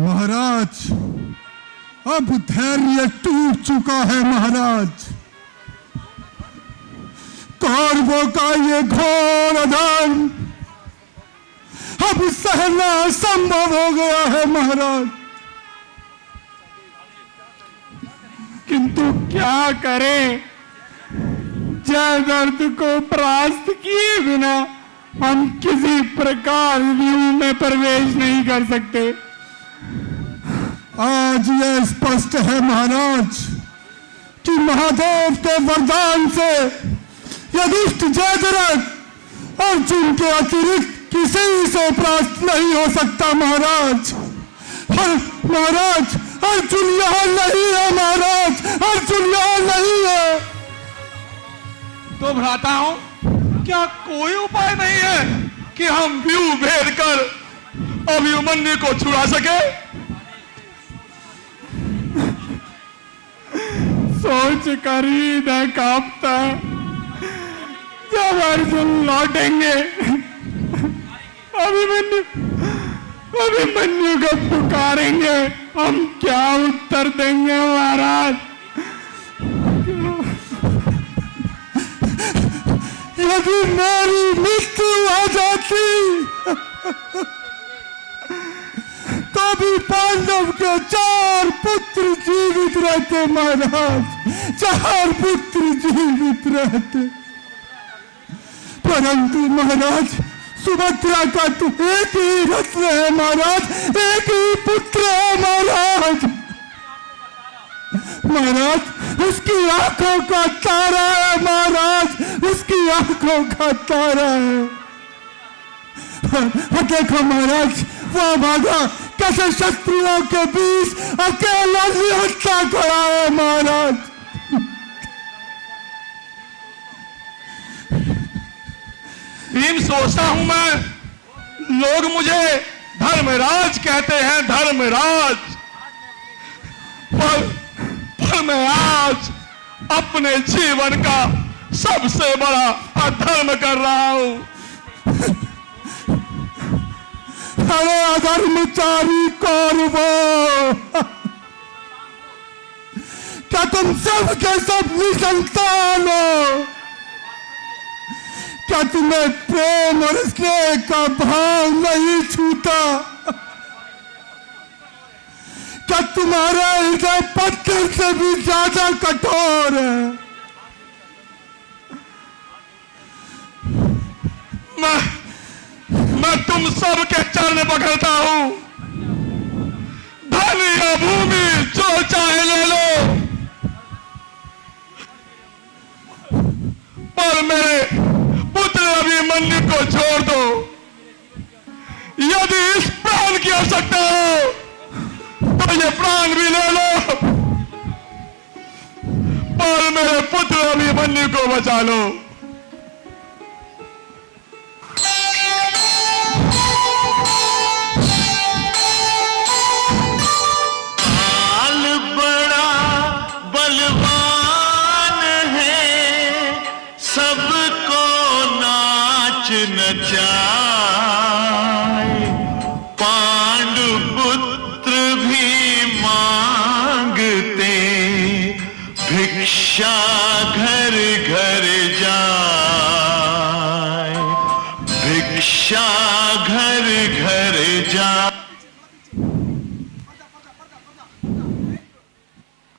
महाराज, अब धैर्य टूट चुका है महाराज। कौरवों का ये घोर अधर्म अब सहना संभव हो गया है महाराज। किंतु क्या करें, जयद्रथ को परास्त किए बिना हम किसी प्रकार व्यूह में प्रवेश नहीं कर सकते। आज यह स्पष्ट है महाराज कि महादेव के वरदान से यदुष्ट जयद्रथ अर्जुन के अतिरिक्त किसी से परास्त नहीं हो सकता महाराज। महाराज, अर्जुन यहाँ नहीं है महाराज, अर्जुन यहाँ नहीं है। तो भ्राताओं, क्या कोई उपाय नहीं है कि हम व्यूह भेद कर अभिमन्यु को छुड़ा सके? सोच कर ही हृदय कांपता है। जब अर्जुन लौटेंगे अभिमन्यु को पुकारेंगे, हम क्या उत्तर देंगे महाराज? यदि मेरी मृत्यु हो जाती तो भी पांडव के 4 पुत्र जीवित रहते महाराज, 4 पुत्र जीवित रहते। परंतु महाराज, सुभद्रा का तो एक ही रत्न है महाराज, एक ही पुत्र है महाराज। महाराज, उसकी आंखों का तारा है महाराज, उसकी आंखों का तारा है। देखो महाराज, वो भागा कैसे शत्रुओं के बीच अकेला निहत्था खड़ा है महाराज। भीम, सोचता हूं मैं, लोग मुझे धर्मराज कहते हैं, धर्मराज, पर मैं आज अपने जीवन का सबसे बड़ा अधर्म कर रहा हूं। अरे अधर्मचारी कौरवों, क्या तुम सब के सब निसंतान हो? क्या तुम्हें प्रेम और स्नेह का भाव नहीं छूता? क्या तुम्हारा हृदय पत्थर से भी ज्यादा कठोर है? मैं तुम सब के चरण पकड़ता हूं। धन या भूमि जो चाहे ले लो, पर मेरे पुत्र अभिमन्यु को छोड़ दो। यदि इस प्राण की आवश्यकता हो तो ये प्राण भी ले लो, पर मेरे पुत्र अभिमन्यु को बचा लो। पांडु पुत्र भी मांगते, भिक्षा घर घर जाए, भिक्षा घर